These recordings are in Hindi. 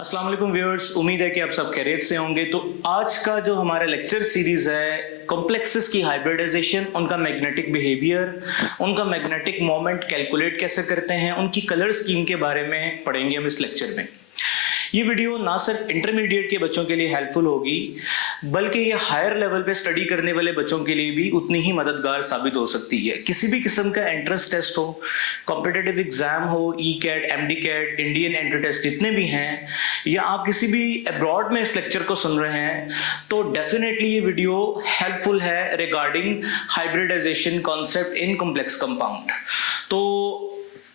अस्सलाम वालेकुम व्यूअर्स, उम्मीद है कि आप सब खैरियत से होंगे। तो आज का जो हमारा लेक्चर सीरीज है कॉम्प्लेक्सेस की हाइब्रिडाइजेशन, उनका मैग्नेटिक बिहेवियर, उनका मैग्नेटिक मोमेंट कैलकुलेट कैसे करते हैं, उनकी कलर स्कीम के बारे में पढ़ेंगे हम इस लेक्चर में। ये वीडियो ना सिर्फ इंटरमीडिएट के बच्चों के लिए हेल्पफुल होगी बल्कि ये हायर लेवल पे स्टडी करने वाले बच्चों के लिए भी उतनी ही मददगार साबित हो सकती है। किसी भी किस्म का एंट्रेंस टेस्ट हो, कॉम्पिटिटिव एग्जाम हो, E CAT, MD CAT, Indian entry test जितने भी हैं, या आप किसी भी अब्रॉड में इस लेक्चर को सुन रहे हैं, तो डेफिनेटली ये वीडियो हेल्पफुल है regarding hybridisation concept in complex compound. तो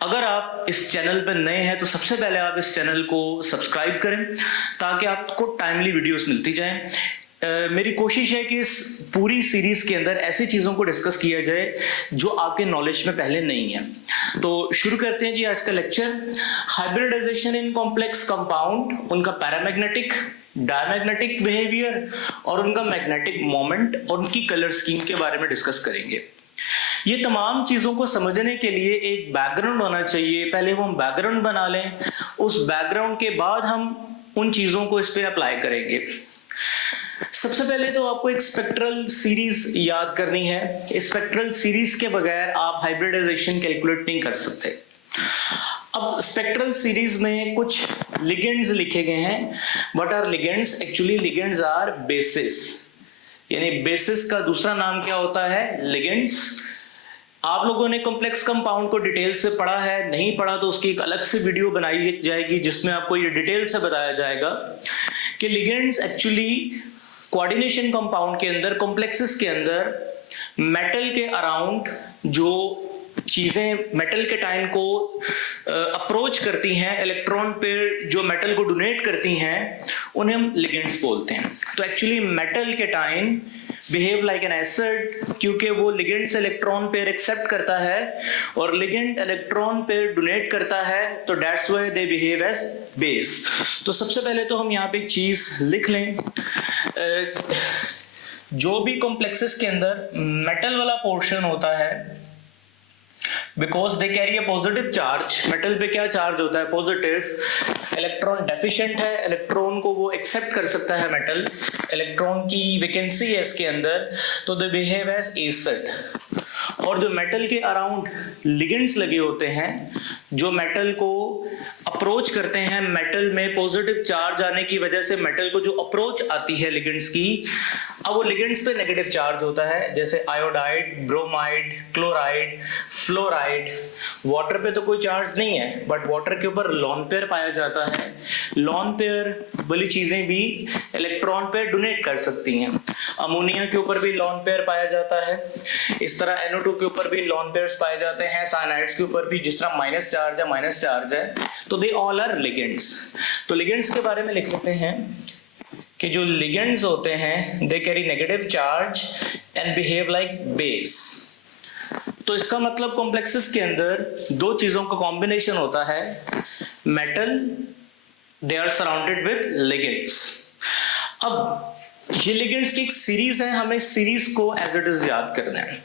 अगर आप इस चैनल पर नए हैं तो सबसे पहले आप इस चैनल को सब्सक्राइब करें ताकि आपको टाइमली वीडियोस मिलती जाएं। मेरी कोशिश है कि इस पूरी सीरीज के अंदर ऐसी चीज़ों को डिस्कस किया जाए जो आपके नॉलेज में पहले नहीं है। तो शुरू करते हैं जी आज का लेक्चर। हाइब्रिडाइजेशन इन कॉम्प्लेक्स कंपाउंड, उनका पैरामैग्नेटिक, डायमैग्नेटिक बिहेवियर और उनका मैग्नेटिक मोमेंट और उनकी कलर स्कीम के बारे में डिस्कस करेंगे। ये तमाम चीज़ों को समझने के लिए एक बैकग्राउंड होना चाहिए। पहले वो हम बैकग्राउंड बना लें, उस बैकग्राउंड के बाद हम उन चीज़ों को इस पे अप्लाई करेंगे। सबसे पहले तो आपको एक स्पेक्ट्रल सीरीज याद करनी है। स्पेक्ट्रल सीरीज के बगैर आप हाइब्रिडाइजेशन कैलकुलेट नहीं कर सकते। अब स्पेक्ट्रल सीरीज में कुछ लिगेंड्स लिखे गए हैं। What are ligands? Actually ligands are bases, यानी बेसिस का दूसरा नाम क्या होता है? लिगेंड्स। आप लोगों ने कॉम्प्लेक्स कंपाउंड को डिटेल से पढ़ा है, नहीं पढ़ा तो उसकी एक अलग से वीडियो बनाई जाएगी जिसमें आपको ये डिटेल से बताया जाएगा कि लिगेंड्स एक्चुअली कोऑर्डिनेशन कंपाउंड के अंदर, कॉम्प्लेक्सेस के अंदर मेटल के अराउंड जो चीजें मेटल के टाइन को अप्रोच करती हैं, इलेक्ट्रॉन पेयर जो मेटल को डोनेट करती हैं, उन्हें हम लिगेंड्स बोलते हैं। तो एक्चुअली मेटल के टाइन बिहेव लाइक एन एसिड क्योंकि वो लिगेंड से इलेक्ट्रॉन पेयर एक्सेप्ट करता है और लिगेंड इलेक्ट्रॉन पेयर डोनेट करता है, तो that's why they behave as base. तो सबसे पहले तो हम यहाँ पे चीज लिख लें। जो भी कॉम्प्लेक्सेस के अंदर मेटल वाला पोर्शन होता है, because they carry a positive charge, metal पे क्या चार्ज होता है? पॉजिटिव। इलेक्ट्रॉन डेफिशिएंट है, इलेक्ट्रॉन को वो एक्सेप्ट कर सकता है मेटल, इलेक्ट्रॉन की वैकेंसी है इसके अंदर, तो दे बिहेव एज एसिड। और जो मेटल के अराउंड लिगेंड्स लगे होते हैं जो मेटल को अप्रोच करते हैं, मेटल में पॉजिटिव चार्ज आने की वजह से मेटल को जो अप्रोच आती है लिगेंड्स की, अब वो लिगेंड्स पे नेगेटिव चार्ज होता है, जैसे iodide, bromide, chloride, fluoride. Water पे तो कोई चार्ज नहीं है, बट वाटर के ऊपर लोन पेयर पाया जाता है। लोन पेयर वाली चीजें भी इलेक्ट्रॉन पेयर डोनेट कर सकती हैं। अमोनिया के ऊपर भी लोन पेयर पाया जाता है, इस तरह NO2 के ऊपर भी लोन पेयर्स पाए जाते हैं, साइनाइड्स के ऊपर भी जिस तरह माइनस चार्ज है, तो दे ऑल आर लिगेंड्स। तो लिगेंड्स के बारे में लिख लेते हैं कि जो लिगेंड्स होते हैं they carry negative charge and behave like base. तो इसका मतलब कॉम्प्लेक्सेस के अंदर दो चीजों का कॉम्बिनेशन होता है, metal, they are surrounded with ligands. अब ये लिगेंड्स की एक सीरीज है, हमें इस सीरीज को एज इट इज याद करना है।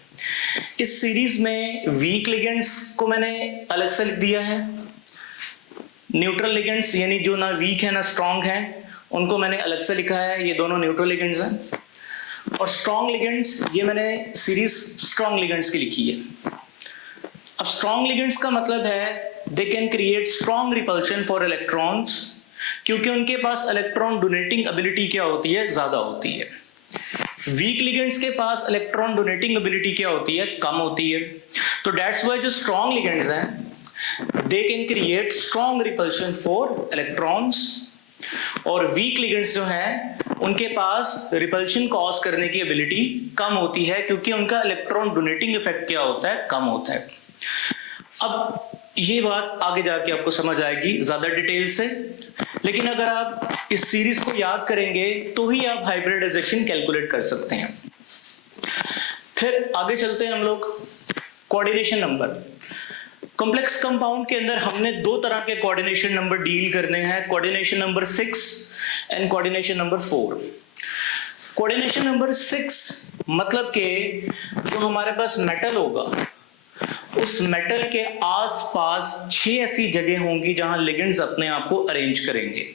इस सीरीज में वीक लिगेंड्स को मैंने अलग से लिख दिया है, न्यूट्रल लिगेंड्स यानी जो ना वीक है ना स्ट्रॉन्ग है, उनको मैंने अलग से लिखा है, ये दोनों न्यूट्रल लिगेंड्स हैं। और स्ट्रॉन्ग लिगेंड्स, ये मैंने सीरीज स्ट्रॉन्ग लिगेंड्स की लिखी है। अब स्ट्रॉन्ग लिगेंड्स का मतलब है they can create strong repulsion for electrons, क्योंकि उनके पास इलेक्ट्रॉन डोनेटिंग एबिलिटी क्या होती है? ज्यादा होती है। वीक लिगेंड्स के पास इलेक्ट्रॉन डोनेटिंग एबिलिटी क्या होती है? कम होती है। तो दैट्स व्हाई जो स्ट्रॉन्ग लिगेंड्स हैं they can create strong repulsion for electrons, और वीक लिगेंड्स जो हैं उनके पास रिपल्शन कॉज करने की एबिलिटी कम होती है, क्योंकि उनका इलेक्ट्रॉन डोनेटिंग इफेक्ट क्या होता है? कम होता है। अब ये बात आगे जाके आपको समझ आएगी ज्यादा डिटेल से, लेकिन अगर आप इस सीरीज को याद करेंगे तो ही आप हाइब्रिडाइजेशन कैलकुलेट कर सकते हैं। फिर आगे चलते हैं हम लोग। Coordination number. कॉम्प्लेक्स कंपाउंड के अंदर हमने दो तरह के कोऑर्डिनेशन नंबर डील करने हैं, coordination number 6 and coordination number 4। Coordination number 6 मतलब कि जो हमारे पास मेटल होगा उस मेटल के आसपास 6 ऐसी जगह होंगी जहां लिगेंड्स अपने आप को अरेंज करेंगे।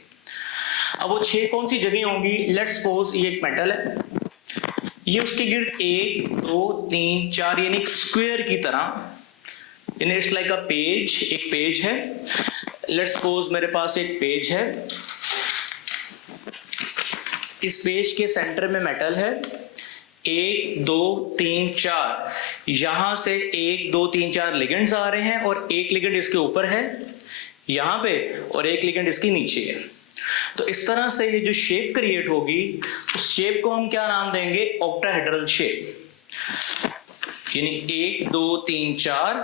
अब वो 6 कौन सी जगह होंगी? लेट्स सपोज ये एक मेटल है, ये उसके गिर्द 1 2 3 4 यानी एक स्क्वायर की तरह, यानी इट्स लाइक अ पेज, एक पेज है। लेट्स सपोज मेरे पास एक पेज है, इस पेज के सेंटर में मेटल है, 1 2 3 4, यहां से 1 2 3 4 लिगेंड्स आ रहे हैं और एक लिगेंड इसके ऊपर है यहां पे और एक लिगेंड इसके नीचे है। तो इस तरह से ये जो शेप क्रिएट होगी, उस शेप को हम क्या नाम देंगे? Octahedral shape. यानी 1 2 3 4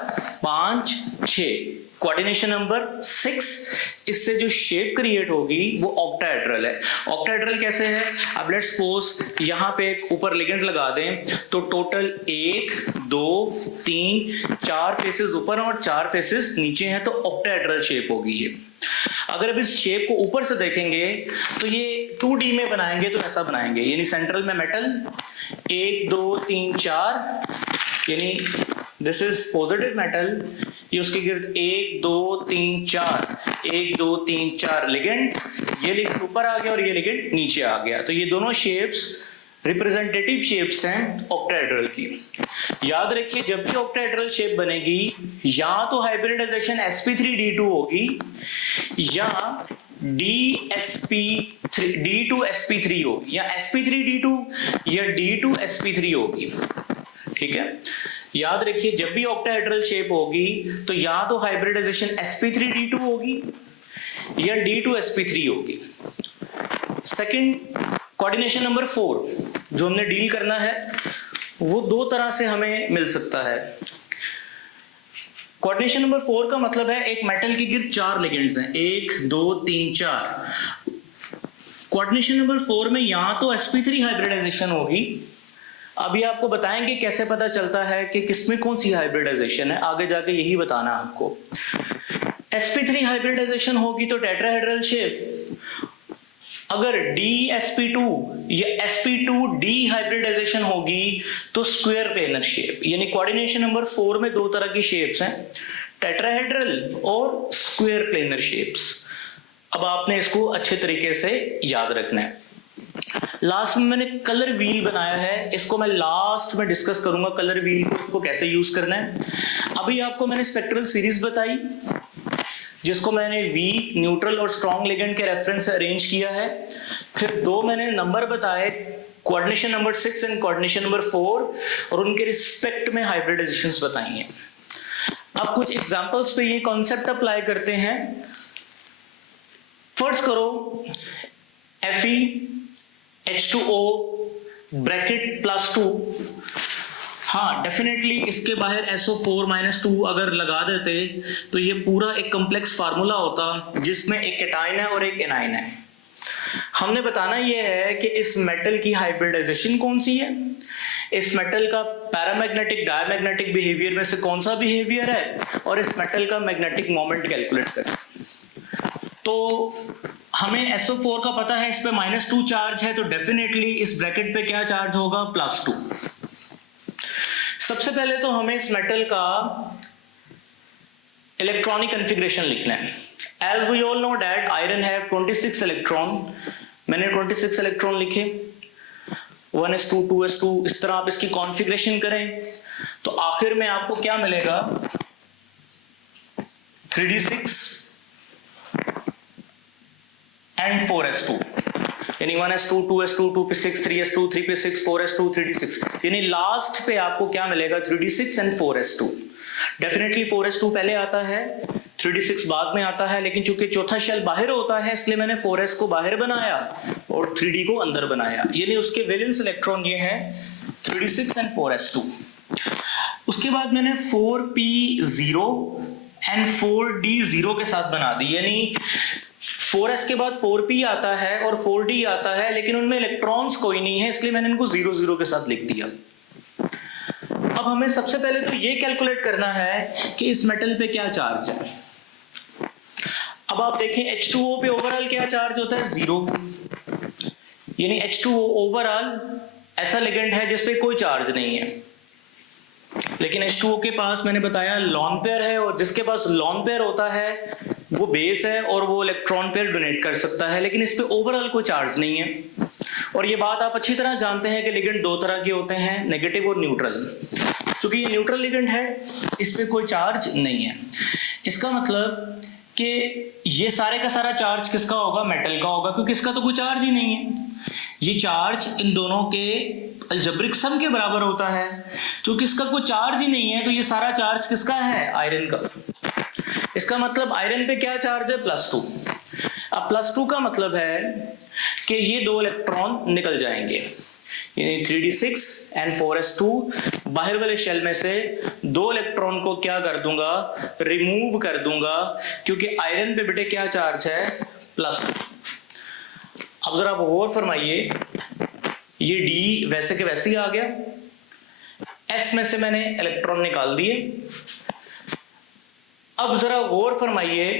5 6, कोऑर्डिनेशन नंबर 6, इससे जो शेप क्रिएट होगी वो ऑक्टाहेड्रल है। ऑक्टाहेड्रल कैसे है? अब लेट्स सपोज यहां पे एक ऊपर लिगेंड लगा दें तो टोटल 1 2 3 4 फेसेस ऊपर और 4 फेसेस नीचे हैं, तो ऑक्टाहेड्रल शेप होगी ये। अगर अब इस शेप को ऊपर से देखेंगे तो ये 2D में बनाएंगे तो ऐसा बनाएंगे, यानी सेंट्रल में मेटल 1 2 3 4, यानी दिस इज पॉजिटिव मेटल, ये उसके गिर्द 1 2 3 4 1 2 3 4 लिगेंड, ये लिगेंड ऊपर आ गया और ये लिगेंड नीचे आ गया। तो ये दोनों शेप्स रिप्रेजेंटेटिव शेप्स हैं ऑक्टाहेड्रल की। याद रखिए जब भी ऑक्टाहेड्रल शेप बनेगी या तो हाइब्रिडाइजेशन sp3d2 होगी या d2sp3 होगी, या sp3d2 या d2sp3 होगी। ठीक है, याद रखिए जब भी ऑक्टाहेड्रल शेप होगी तो या तो हाइब्रिडाइजेशन sp3d2 होगी या d2sp3 होगी। सेकंड, कोऑर्डिनेशन नंबर 4 जो हमने डील करना है वो दो तरह से हमें मिल सकता है। कोऑर्डिनेशन नंबर 4 का मतलब है एक मेटल के गिर्द 4 लिगेंड्स हैं, 1 2 3 4। कोऑर्डिनेशन नंबर 4 में या तो sp3 हाइब्रिडाइजेशन होगी, अभी आपको बताएंगे कैसे पता चलता है कि किसमें कौन सी हाइब्रिडाइजेशन है, आगे जाके यही बताना है आपको। sp3 हाइब्रिडाइजेशन होगी तो टेट्राहेड्रल शेप, अगर dsp2 या sp2d हाइब्रिडाइजेशन होगी तो स्क्वायर प्लेनर शेप। यानी कोऑर्डिनेशन नंबर 4 में दो तरह की शेप्स हैं, टेट्राहेड्रल और स्क्वायर प्लेनर शेप्स। अब आपने इसको अच्छे तरीके से याद रखना है। लास्ट में मैंने कलर व्हील बनाया है, इसको मैं लास्ट में डिस्कस करूंगा कलर व्हील को कैसे यूज करना है। अभी आपको मैंने स्पेक्ट्रल सीरीज बताई जिसको मैंने वीक, न्यूट्रल और स्ट्रॉन्ग लिगेंड के रेफरेंस से अरेंज किया है। फिर दो मैंने नंबर बताए, coordination number 6 and coordination number 4, और उनके रिस्पेक्ट में हाइब्रिडाइजेशंस बताई हैं। अब कुछ एग्जांपल्स पे ये कॉन्सेप्ट अप्लाई करते हैं। फर्स्ट करो FeH2O ब्रैकेट +2, हाँ डेफिनेटली इसके बाहर SO4-2 अगर लगा देते तो ये पूरा एक कॉम्प्लेक्स फार्मूला होता जिसमें एक कैटायन है और एक एनायन है। हमने बताना ये है कि इस मेटल की हाइब्रिडाइजेशन कौन सी है, इस मेटल का पैरामैग्नेटिक डायमैग्नेटिक बिहेवियर में से कौन सा बिहेवियर है, और इस मेटल का मैग्नेटिक मोमेंट कैलकुलेट करें। तो हमें SO4 का पता है, इस पे -2 चार्ज है, तो डेफिनेटली इस ब्रैकेट पे क्या चार्ज होगा, +2। सबसे पहले तो हमें इस मेटल का इलेक्ट्रॉनिक कॉन्फ़िगरेशन लिखना है। As we all know that iron have 26 electron, मैंने 26 इलेक्ट्रॉन लिखे, 1s2 2s2, इस तरह आप इसकी कॉन्फ़िगरेशन करें तो आखिर में आपको क्या मिलेगा, 3d6 एंड 4s2, यानी 1s2 2s2 2p6 3s2 3p6 4s2 3d6, यानी लास्ट पे आपको क्या मिलेगा, 3d6 and 4s2। Definitely 4s2 पहले आता है, 3d6 बाद में आता है, लेकिन चूंकि चौथा शेल बाहर होता है इसलिए मैंने 4s को बाहर बनाया और 3d को अंदर बनाया, यानी उसके वैलेंस इलेक्ट्रॉन ये हैं 3d6 एंड 4s2। उसके बाद मैंने 4p0 एंड 4d0 के साथ बना दी, यानी 4s के बाद 4p आता है और 4d आता है, लेकिन उनमें इलेक्ट्रॉन्स कोई नहीं है इसलिए मैंने इनको 0 0 के साथ लिख दिया। अब हमें सबसे पहले तो ये कैलकुलेट करना है कि इस मेटल पे क्या चार्ज है। अब आप देखें H2O पे ओवरऑल क्या चार्ज होता है, 0, यानी H2O ओवरऑल ऐसा लिगेंड है जिसपे कोई चार्ज नहीं है। लेकिन H2O के पास मैंने बताया लॉन पेयर है, और जिसके पास लॉन पेयर होता है वो बेस है और वो इलेक्ट्रॉन पेयर डोनेट कर सकता है, लेकिन इस पे ओवरऑल कोई चार्ज नहीं है। और ये बात आप अच्छी तरह जानते हैं कि लिगेंड दो तरह के होते हैं, नेगेटिव और न्यूट्रल। क्योंकि ये न्यूट्रल लिगेंड है, इस पे कोई चार्ज नहीं है। इसका मतलब कि ये सारे का सारा चार्ज किसका होगा? मेटल का होगा, क्योंकि इसका तो कोई चार्ज ही नहीं है। ये चार्ज इन दोनों के अलजेब्रिक सम के बराबर होता है। क्योंकि इसका कोई चार्ज ही नहीं है, तो ये सारा चार्ज किसका है? आयरन का। इसका मतलब आयरन पे क्या चार्ज है? +2। अब +2 का मतलब है कि ये 2 इलेक्ट्रॉन निकल जाएंगे, यानी 3d6 and 4s2। बाहर वाले शेल में से 2 इलेक्ट्रॉन को क्या कर दूंगा? रिमूव कर दूंगा, क्योंकि आयरन पे बेटे क्या चार्ज है? +2। अब जरा आप गौर फरमाइए, ये D वैसे के वैसे ही आ गया, S में से मैंने इलेक्ट्रॉन निकाल दिए। अब जरा गौर फरमाइए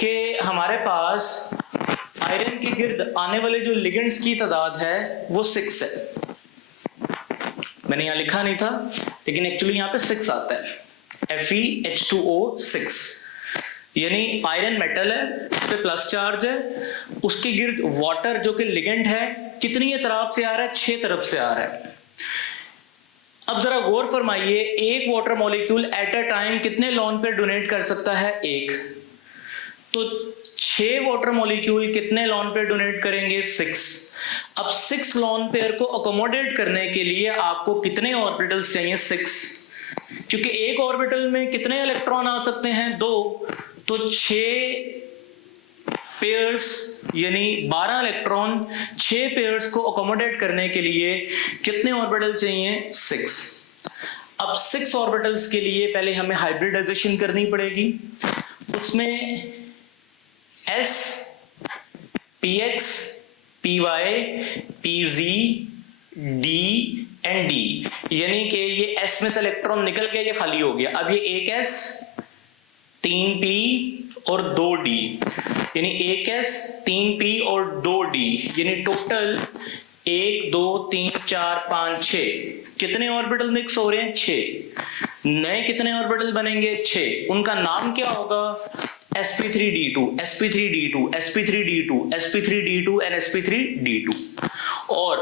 कि हमारे पास आयरन के गिर्द आने वाले जो लिगेंड्स की तादाद है वो 6 है। मैंने यहां लिखा नहीं था, लेकिन एक्चुअली यहां पे 6 आता है, FeH2O6। यानी आयरन मेटल है, उस पे प्लस चार्ज है, उसके गिर्द वाटर जो कि लिगेंड है कितनी तरफ से आ रहा है? 6 तरफ से आ रहा है। अब जरा गौर फरमाइए, एक water molecule at a time कितने लॉन पेयर डोनेट कर सकता है? 1। तो 6 वाटर मॉलिक्यूल कितने लॉन पेयर डोनेट करेंगे? 6। अब 6 लॉन पेयर को अकोमोडेट करने के लिए आपको कितने ऑर्बिटल्स चाहिए? 6। क्योंकि एक ऑर्बिटल में कितने इलेक्ट्रॉन आ सकते हैं? 2। तो 6 पेयर्स यानी 12 इलेक्ट्रॉन 6 पेयर्स को अकोमोडेट करने के लिए कितने ऑर्बिटल चाहिए? 6। अब 6 ऑर्बिटल्स के लिए पहले हमें हाइब्रिडाइजेशन करनी पड़ेगी। उसमें S, Px, Py, Pz, D and D, यानी कि ये S में से इलेक्ट्रॉन निकल गया, ये खाली हो गया। अब ये 1s, 3p और 2d, यानी 1s, 3p और 2d, यानी टोटल 1 2 3 4 5 6 कितने ऑर्बिटल मिक्स हो रहे हैं? 6। नए कितने ऑर्बिटल बनेंगे? 6। उनका नाम क्या होगा? sp3d2, sp3d2, sp3d2, sp3d2 and sp3d2। और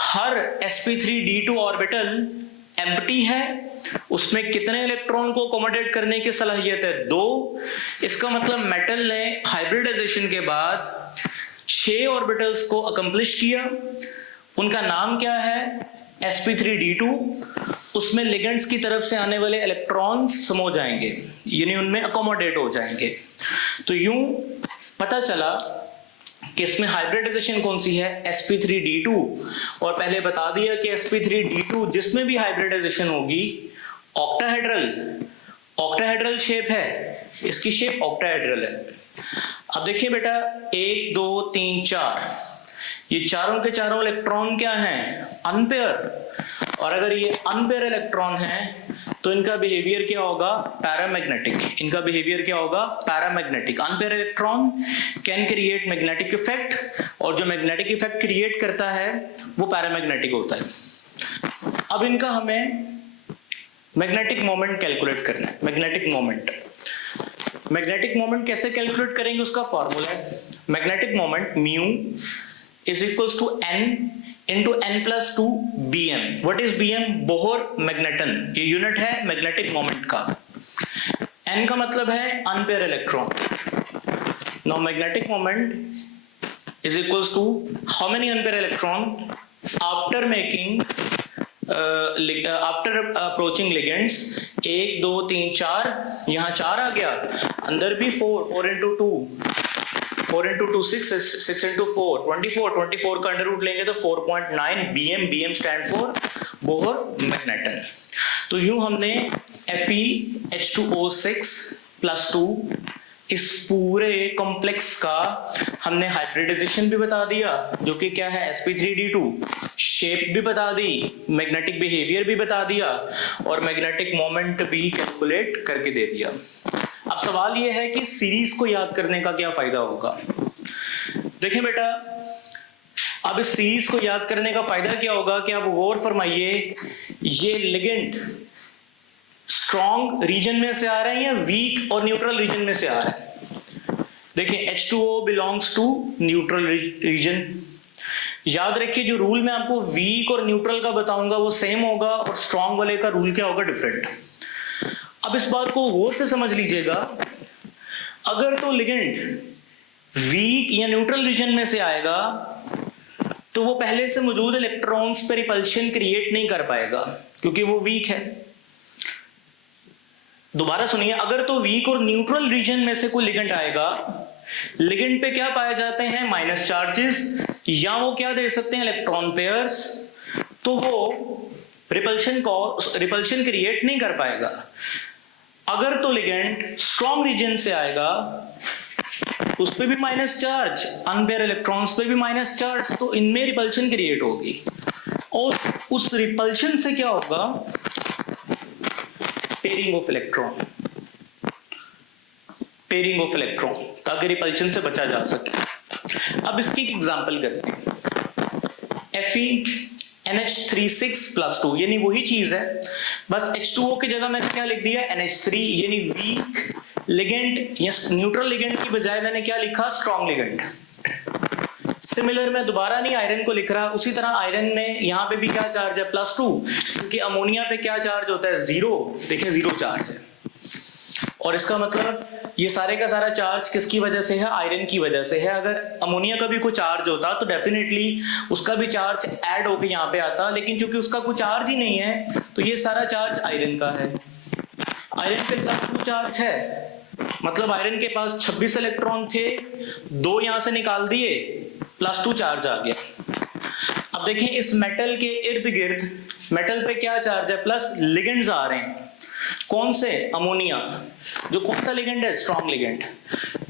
हर sp3d2 ऑर्बिटल एम्प्टी है, उसमें कितने इलेक्ट्रॉन को अकोमोडेट करने की सलाहियत है? 2। इसका मतलब मेटल ने हाइब्रिडाइजेशन के बाद 6 ऑर्बिटल्स को अकम्प्लिश किया। उनका नाम क्या है? sp3d2। उसमें लिगेंड्स की तरफ से आने वाले इलेक्ट्रॉन्स समो जाएंगे, यानी उनमें अकोमोडेट हो जाएंगे। तो यूं पता चला कि इसमें हाइब्रिडाइजेशन कौन सी है? sp3d2। और पहले बता दिया कि sp3d2 जिसमें भी हाइब्रिडाइजेशन होगी ऑक्टाहेड्रल शेप है, इसकी शेप ऑक्टाहेड्रल है। अब देखिए बेटा, 1 2 3 4, ये चारों के चारों इलेक्ट्रॉन क्या हैं? अनपेयर। और अगर ये अनपेयर इलेक्ट्रॉन है तो इनका बिहेवियर क्या होगा? पैरामैग्नेटिक। इनका बिहेवियर क्या होगा? Paramagnetic. Unpaired electron can create magnetic effect, और जो मैग्नेटिक इफेक्ट क्रिएट करता है वो पैरामैग्नेटिक होता है। अब इनका हमें मैग्नेटिक मोमेंट कैलकुलेट करना है। मैग्नेटिक मोमेंट कैसे कैलकुलेट करेंगे? उसका फॉर्मूला है magnetic moment mu is equals to n into n plus 2 bm। what is bm? Bohr magneton, ये यूनिट है मैग्नेटिक मोमेंट का। n का मतलब है unpaired electron. Now magnetic moment is equals to how many unpair electron after making after approaching ligands? 1 2 3 4, यहाँ 4 आ गया, अंदर भी 4 into 2, 4 into 2 6, 6 into 4 24 का अंडर रूट लेंगे तो 4.9 bm stand for Bohr magneton. तो यूं हमने FeH2O6 + 2 इस पूरे कॉम्प्लेक्स का हमने हाइब्रिडाइजेशन भी बता दिया, जो कि क्या है? sp3d2। शेप भी बता दी, मैग्नेटिक बिहेवियर भी बता दिया, और मैग्नेटिक मोमेंट भी कैलकुलेट करके दे दिया। अब सवाल यह है कि सीरीज को याद करने का क्या फायदा होगा? देखिए बेटा, अब इस सीरीज को याद करने का फायदा क्या होगा कि आप गौर फरमाइए, ये लिगेंड स्ट्रॉन्ग रीजन में से आ रहे हैं या वीक और न्यूट्रल रीजन में से आ रहा है? देखिए H2O belongs to neutral region. याद रखिए जो रूल मैं आपको वीक और न्यूट्रल का बताऊंगा वो सेम होगा और स्ट्रॉन्ग वाले का रूल क्या होगा, डिफरेंट। अब इस बात को गौर से समझ लीजिएगा, अगर तो लिगेंड वीक या न्यूट्रल रीजन में से आएगा तो वो पहले से मौजूद इलेक्ट्रॉन्स पर रिपल्शन क्रिएट नहीं कर पाएगा क्योंकि वो वीक है। दोबारा सुनिए, अगर तो वीक और न्यूट्रल रीजन में से कोई लिगेंड आएगा, लिगेंड पे क्या पाए जाते हैं, माइनस चार्जेस, या वो क्या दे सकते हैं, इलेक्ट्रॉन पेयर्स, तो वो रिपल्शन क्रिएट नहीं कर पाएगा। अगर तो लिगेंड स्ट्रॉन्ग रीजन से आएगा, उस पे भी माइनस चार्ज, अनपेयर इलेक्ट्रॉन्स पे भी माइनस चार्ज, तो इनमें रिपल्शन क्रिएट होगी और उस रिपल्शन से क्या होगा, pairing of electron, pairing of electron, ताकि रिपल्शन से बचा जा सके। अब इसकी एक एग्जांपल करते हैं। FeNH3 6+2 यानी वही चीज है, बस H2O की जगह मैंने क्या लिख दिया, NH3, यानी वीक लिगेंड या न्यूट्रल लिगेंड की बजाय मैंने क्या लिखा, स्ट्रॉन्ग लिगेंड। सिमिलर मैं दोबारा नहीं आयरन को लिख रहा, उसी तरह आयरन में यहाँ पे भी क्या चार्ज है, +2, क्योंकि अमोनिया पे क्या चार्ज होता है, 0, देखिए 0 चार्ज है। और इसका मतलब ये सारे का सारा चार्ज किसकी वजह से है, आयरन की वजह से है। अगर अमोनिया का भी कोई चार्ज होता तो डेफिनेटली उसका भी चार्ज ऐड होकर यहाँ पे आता, लेकिन चूंकि उसका कोई चार्ज ही नहीं है तो ये सारा चार्ज आयरन का है। आयरन पे +2 चार्ज है, मतलब आयरन के पास 26 इलेक्ट्रॉन थे, 2 यहां से निकाल दिए, +2 चार्ज आ गया। अब देखिए इस मेटल के इर्द गिर्द मेटल पे क्या चार्ज है, प्लस लिगेंड्स आ रहे हैं। कौन से, अमोनिया, जो कौन सा लिगेंड है, स्ट्रॉन्ग लिगेंड।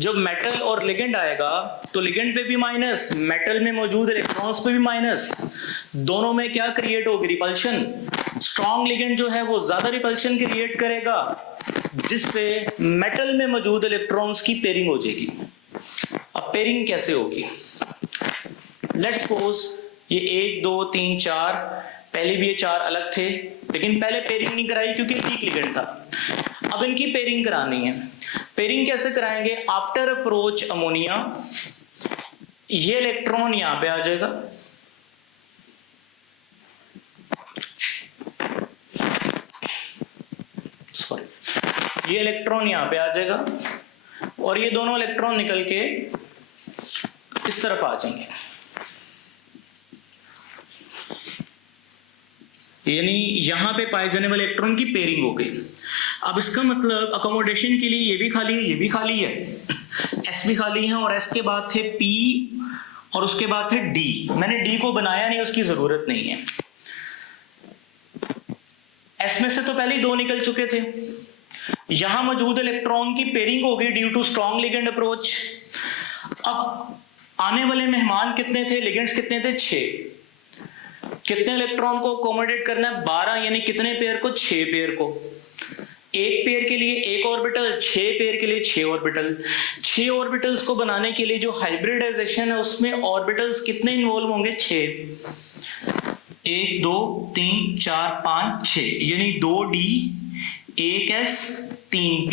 जब मेटल और लिगेंड आएगा तो लिगेंड पे भी माइनस, मेटल में मौजूद इलेक्ट्रॉन्स पे भी माइनस, दोनों में क्या क्रिएट होगी, रिपल्शन। स्ट्रॉन्ग लिगेंड जो है वो ज्यादा रिपल्शन क्रिएट करेगा, जिससे मेटल में मौजूद इलेक्ट्रॉन्स की पेयरिंग हो जाएगी। अब पेयरिंग कैसे होगी, लेट्स सपोज ये 1 2 3 4, पहले भी ये 4 अलग थे, लेकिन पहले पेयरिंग नहीं कराई क्योंकि वीक लिगेंड था। अब इनकी पेयरिंग करानी है। पेयरिंग कैसे कराएंगे, आफ्टर अप्रोच अमोनिया, ये इलेक्ट्रॉन यहां पे आ जाएगा, सॉरी, ये इलेक्ट्रॉन यहां पे आ जाएगा और ये दोनों इलेक्ट्रॉन निकल के इस तरफ आ जाएंगे, यानी यहां पे पाए जाने वाले इलेक्ट्रॉन की पेयरिंग हो गई। अब इसका मतलब अकोमोडेशन के लिए ये भी खाली है, ये भी खाली है, S भी खाली है, और S के बाद थे P और उसके बाद थे D। मैंने D को बनाया नहीं, उसकी जरूरत नहीं है। S में से तो पहले ही 2 निकल चुके थे, यहां मौजूद इलेक्ट्रॉन की पेयरिंग हो गई due to strong ligand approach. अब आने वाले मेहमान कितने थे, लिगेंड्स कितने थे, 6। कितने इलेक्ट्रॉन को अकोमोडेट करना है, 12, यानी कितने पेयर को, 6 पेयर को। एक पेयर के लिए 1 ऑर्बिटल, 6 पेयर के लिए 6 ऑर्बिटल। 6 ऑर्बिटल्स को बनाने के लिए जो हाइब्रिडाइजेशन है उसमें ऑर्बिटल्स कितने इन्वॉल्व होंगे, 6। 1 2 3 4 5 6, यानी 2D 1S 3P,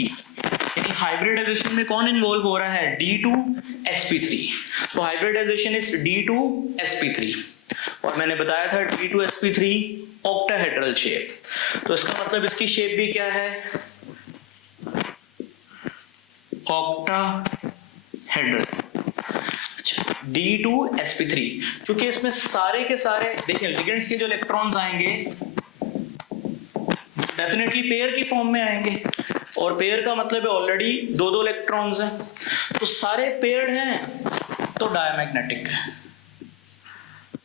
यानी हाइब्रिडाइजेशन में कौन इन्वॉल्व हो रहा है, D2sp3। तो हाइब्रिडाइजेशन इज D2sp3, और मैंने बताया था D2sp3 ऑक्टाहेड्रल शेप। तो इसका मतलब इसकी शेप भी क्या है, ऑक्टाहेड्रल। D2sp3, क्योंकि इसमें सारे के सारे देखिए लिगेंड्स के जो इलेक्ट्रॉन्स आएंगे डेफिनेटली पेयर की फॉर्म में आएंगे, और पेयर का मतलब है ऑलरेडी 2 इलेक्ट्रॉन्स हैं, तो सारे पेयर्ड हैं तो डायमैग्नेटिक,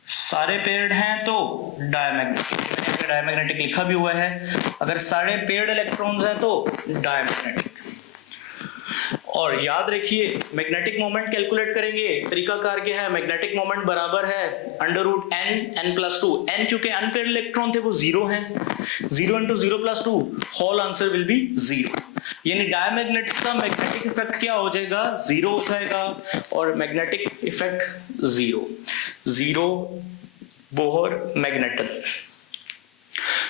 सारे पेयर्ड हैं तो डायमैग्नेटिक। डायमैग्नेटिक लिखा भी हुआ है, अगर सारे पेयर्ड इलेक्ट्रॉन्स हैं तो डायमैग्नेटिक। और याद रखिए मैग्नेटिक मोमेंट कैलकुलेट करेंगे, तरीकाकार क्या है, मैग्नेटिक मोमेंट बराबर है √n+2। n चूंकि अनपेयर्ड इलेक्ट्रॉन थे वो 0 हैं, 0 × 0+2, होल आंसर विल बी 0। यानी डायमैग्नेटिक का मैग्नेटिक इफेक्ट क्या हो जाएगा, 0 हो जाएगा, और मैग्नेटिक इफेक्ट 0 बोहर मैग्नेटल।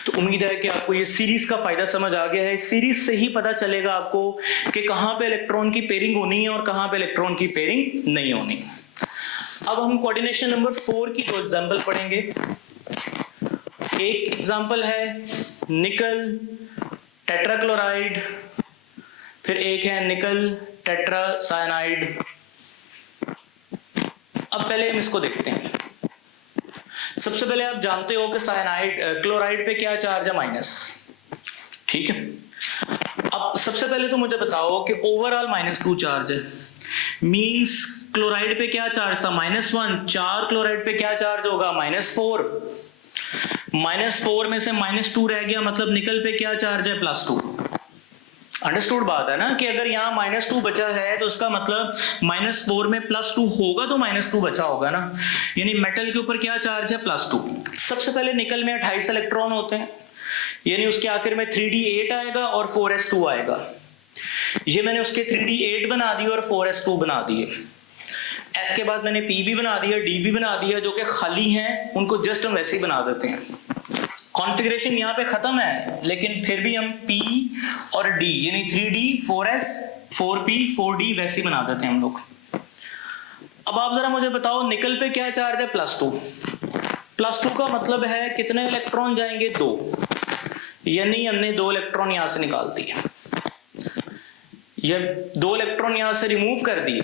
तो उम्मीद है कि आपको ये सीरीज का फायदा समझ आ गया है। सीरीज से ही पता चलेगा आपको कि कहां पे इलेक्ट्रॉन की पेयरिंग होनी है और कहां पे इलेक्ट्रॉन की पेयरिंग नहीं होनी। अब हम कोऑर्डिनेशन नंबर 4 की 2 एग्जांपल पढ़ेंगे। एक एग्जांपल है निकल टेट्राक्लोराइड, फिर एक है निकल टेट्रासायनाइड। अब पहले हम इसको देखते हैं। सबसे पहले आप जानते हो कि साइनाइड क्लोराइड पे क्या चार्ज है, माइनस, ठीक है। अब सबसे पहले तो मुझे बताओ कि ओवरऑल -2 चार्ज है, मींस क्लोराइड पे क्या चार्ज था, -1। 4 क्लोराइड पे क्या चार्ज होगा, -4। -4 में से -2 रह गया, मतलब निकल पे क्या चार्ज है, +2। अंडरस्टूड बात है ना कि अगर यहाँ -2 बचा है तो उसका मतलब -4 में +2 होगा तो -2 बचा होगा ना, यानी मेटल के ऊपर क्या चार्ज है, +2। सबसे पहले निकल में 28 इलेक्ट्रॉन होते हैं, यानी उसके आखिर में 3d8 आएगा और 4s2 आएगा। ये मैंने उसके 3d8 बना दिए और 4s2 बना दिए। s के बाद मैंने p भी बना दिया, d भी बना दिया, जो कि खाली हैं उनको जस्ट हम वैसे ही बना देते हैं। कॉन्फ़िगरेशन यहाँ पे खत्म है, लेकिन फिर भी हम P और D यानी 3D 4S 4P 4D वैसे ही बना देते हैं हम लोग। अब आप जरा मुझे बताओ निकल पे क्या चार्ज है, +2। +2 का मतलब है कितने इलेक्ट्रॉन जाएंगे, 2, यानी हमने 2 इलेक्ट्रॉन यहां से निकाल दिए, ये 2 इलेक्ट्रॉन यहां से रिमूव कर दिए।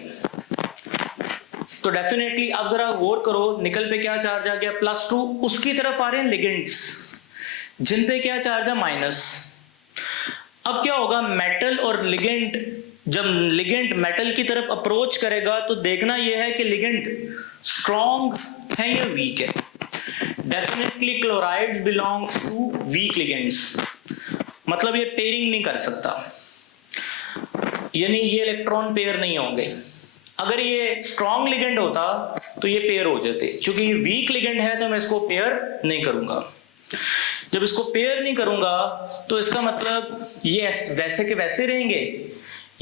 तो डेफिनेटली आप जरा गौर करो, निकल पे क्या चार्ज आ गया, +2। उसकी तरफ आ रहे हैं लिगेंड्स जिन पे क्या चार्ज है, माइनस। अब क्या होगा, मेटल और लिगेंड, जब लिगेंड मेटल की तरफ अप्रोच करेगा तो देखना यह है कि लिगेंड स्ट्रॉन्ग है या वीक है। Definitely chlorides belongs to weak ligands, मतलब ये पेयरिंग नहीं कर सकता, यानी ये इलेक्ट्रॉन पेयर नहीं होंगे। अगर ये स्ट्रॉन्ग लिगेंड होता तो ये पेयर हो जाते, क्योंकि ये वीक लिगेंड है तो मैं इसको पेयर नहीं करूंगा। जब इसको पेयर नहीं करूंगा तो इसका मतलब ये वैसे के वैसे रहेंगे,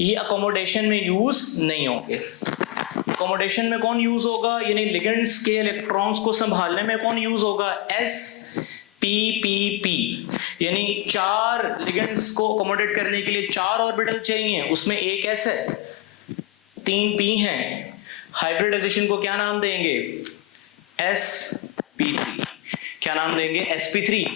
ये अकोमोडेशन में यूज नहीं होंगे। अकोमोडेशन में कौन यूज होगा, यानी लिगेंड्स के इलेक्ट्रॉन्स को संभालने में कौन यूज होगा, sp_p, यानी 4 लिगेंड्स को अकोमोडेट करने के लिए 4 ऑर्बिटल चाहिए, उसमें एक s है, 3 p हैं। हाइब्रिडाइजेशन को क्या नाम देंगे, sp3। क्या नाम देंगे, sp3।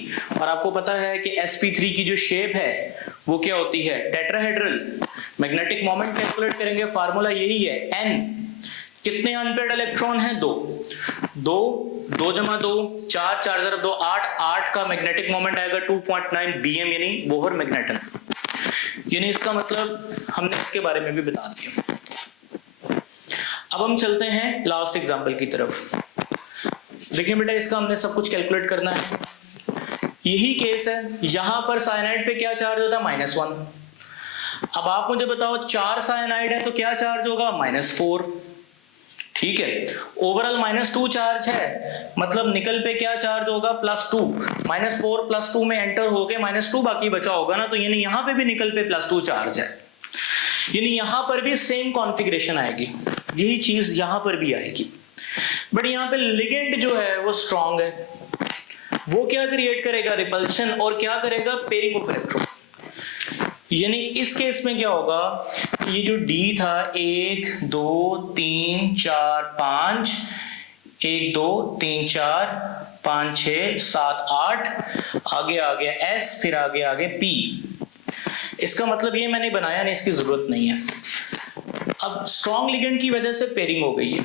और आपको पता है कि sp3 की जो शेप है वो क्या होती है, टेट्राहेड्रल। मैग्नेटिक मोमेंट कैलकुलेट करेंगे, फार्मूला यही है, n। कितने अनपेयर्ड इलेक्ट्रॉन हैं, 2 2 जमा 2 4 4 जरा 2 8 का मैग्नेटिक मोमेंट आएगा 2.9 bm, यानी बोहर मैग्नेटन। यानी इसका मतलब हमने इसके बारे में भी बता दिया। अब हम चलते हैं लास्ट एग्जांपल की तरफ। देखिए बेटा, इसका हमने सब कुछ कैलकुलेट करना है। यही केस है, यहां पर साइनाइड पे क्या चार्ज होता है, -1। अब आप मुझे बताओ 4 साइनाइड है तो क्या चार्ज होगा, -4, ठीक है। ओवरऑल -2 चार्ज है, मतलब निकल पे क्या चार्ज होगा, +2। -4 +2 में एंटर हो गए, -2 बाकी बचा होगा ना, तो यानी यहां पे भी निकल पे +2 चार्ज है, यानी यहां पर भी सेम कॉन्फ़िगरेशन आएगी, यही चीज यहां पर भी आएगी। बट यहाँ पे लिगेंड जो है वो स्ट्रॉन्ग है, वो क्या क्रिएट करेगा, रिपल्शन, और क्या करेगा, पेयरिंग ऑफ इलेक्ट्रॉन। यानी इस केस में क्या होगा, ये जो D था 1 2 3 4 5, 1 2 3 4 5 6 7 8, आगे आ गया S, फिर आगे P। इसका मतलब ये मैंने बनाया नहीं, इसकी जरूरत नहीं है। अब स्ट्रॉन्ग लिगेंड की वजह से पेयरिंग हो गई है।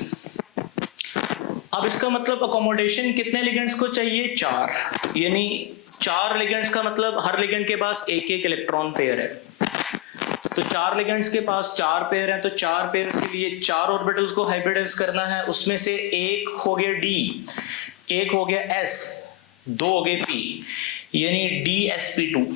अब इसका मतलब अकोमोडेशन कितने लिगेंड्स को चाहिए, 4, यानी 4 लिगेंड्स का मतलब हर लिगेंड के पास एक इलेक्ट्रॉन पेयर है। तो 4 लिगेंड्स के पास 4 पेयर हैं, तो 4 पेयर के लिए 4 ऑर्बिटल्स को हाइब्रिडाइज करना है। उसमें से एक हो गया D, एक हो गया S, 2 हो गए P, यानी DsP2।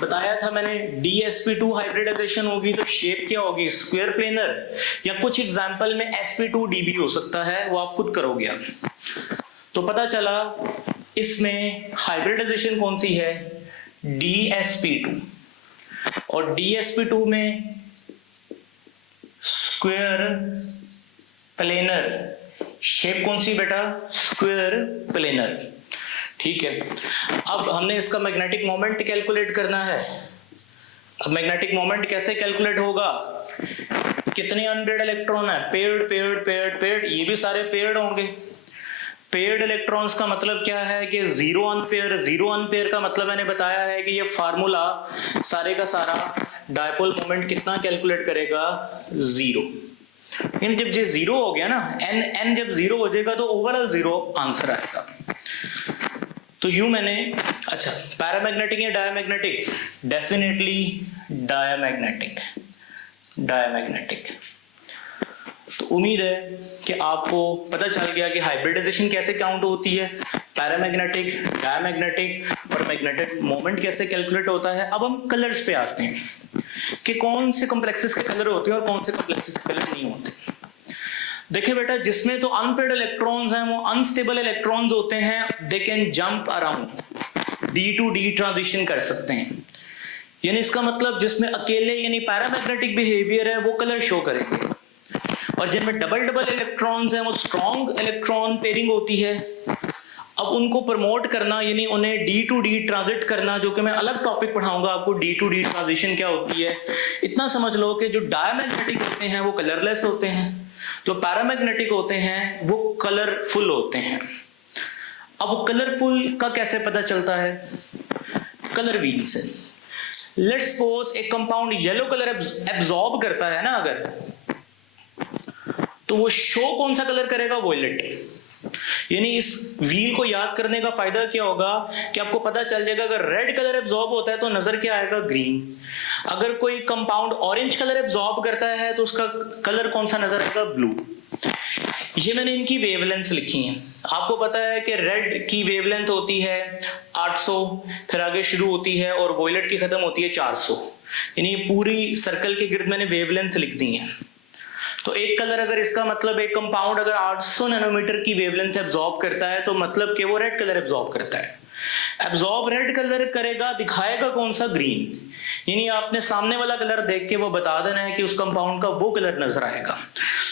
बताया था मैंने, DsP2 हाइब्रिडाइजेशन होगी तो शेप क्या होगी, स्क्वायर प्लेनर, या कुछ एग्जांपल में sp2d भी हो सकता है, वो आप खुद करोगे। तो पता चला इसमें हाइब्रिडाइजेशन कौन सी है, DsP2, और DsP2 में स्क्वायर प्लेनर शेप कौन सी बेटा, स्क्वायर प्लेनर, ठीक है, अब हमने इसका मैग्नेटिक मोमेंट कैलकुलेट करना है। अब मैग्नेटिक मोमेंट कैसे कैलकुलेट होगा, कितने अनपेयर्ड इलेक्ट्रॉन है, पेयर्ड पेयर्ड पेयर्ड पेयर्ड, ये भी सारे पेयर्ड होंगे। पेयर्ड इलेक्ट्रॉन्स का मतलब क्या है कि जीरो अनपेयर का मतलब मैंने बताया है कि ये फार्मूला सारे का सारा डायपोल मोमेंट कितना कैलकुलेट करेगा, जीरो। यानी जब ये जीरो हो गया ना, एन जब जीरो हो जाएगा तो ओवरऑल जीरो आंसर आएगा। तो यूं मैंने, अच्छा पैरामैग्नेटिक या डायमैग्नेटिक, डेफिनेटली डायमैग्नेटिक। तो उम्मीद है कि आपको पता चल गया कि हाइब्रिडाइजेशन कैसे काउंट होती है, पैरामैग्नेटिक, डायमैग्नेटिक और मैग्नेटिक मोमेंट कैसे कैलकुलेट होता है। अब हम कलर्स पे आते हैं कि कौन से कॉम्प्लेक्सेस के कलर होते हैं और कौन से कॉम्प्लेक्सेस के कलर नहीं होते। देखिए बेटा, जिसमें तो अनपेयर्ड इलेक्ट्रॉन्स हैं, वो अनस्टेबल इलेक्ट्रॉन्स होते हैं, they can jump around, d to d transition कर सकते हैं। यानी इसका मतलब जिसमें अकेले यानी पैरामैग्नेटिक बिहेवियर है वो कलर शो करेंगे, और जिनमें डबल डबल इलेक्ट्रॉन्स हैं वो स्ट्रॉन्ग इलेक्ट्रॉन पेयरिंग होती है। अब उनको प्रमोट करना यानी उन्हें डी टू डी ट्रांजिट करना, जो कि मैं अलग टॉपिक पढ़ाऊंगा आपको, डी टू डी ट्रांजिशन क्या होती है। इतना समझ लो कि जो डायमैग्नेटिक होते हैं वो कलरलेस होते हैं, जो पैरामैग्नेटिक होते हैं वो कलरफुल होते हैं। अब कलरफुल का कैसे पता चलता है, कलर व्हील से। लेट्स सपोज एक कंपाउंड येलो कलर एब्जॉर्ब करता है ना अगर, तो वो शो कौन सा कलर करेगा, वॉयलेट। यानी इस व्हील को याद करने का फायदा क्या होगा कि आपको पता चल जाएगा अगर रेड कलर एब्जॉर्ब होता है तो नजर क्या आएगा, ग्रीन। अगर कोई कंपाउंड ऑरेंज कलर एब्जॉर्ब करता है तो उसका कलर कौन सा नजर आएगा, ब्लू। ये मैंने इनकी वेवलेंथ लिखी है। आपको पता है कि रेड की वेवलेंथ होती है 800, फिर आगे शुरू होती है, और वॉयलेट की खत्म होती है 400। यानी पूरी सर्कल के गिर्द मैंने वेवलेंथ लिख दी है। तो एक कलर अगर, इसका मतलब एक कंपाउंड अगर 800 नैनोमीटर की वेवलेंथ एब्जॉर्ब करता है तो मतलब कि वो रेड कलर एब्जॉर्ब करता है। एब्जॉर्ब रेड कलर करेगा, दिखाएगा कौन सा, ग्रीन। यानी आपने सामने वाला कलर देख के वो बता देना है कि उस कंपाउंड का वो कलर नजर आएगा।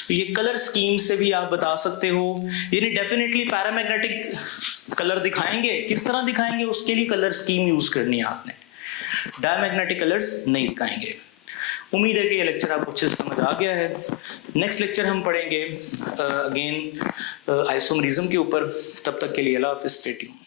तो ये कलर स्कीम से भी आप बता सकते हो। यानी डेफिनेटली पैरामैग्नेटिक कलर दिखाएंगे, किस तरह दिखाएंगे उसके लिए कलर स्कीम यूज करनी है आपने, डायमैग्नेटिक कलर्स नहीं दिखाएंगे। उम्मीद है कि ये लेक्चर आपको अच्छे से समझ आ गया है। नेक्स्ट लेक्चर हम पढ़ेंगे अगेन आइसोमरिज्म के ऊपर। तब तक के लिए अल्लाह हाफिज़, स्टे ट्यून्ड।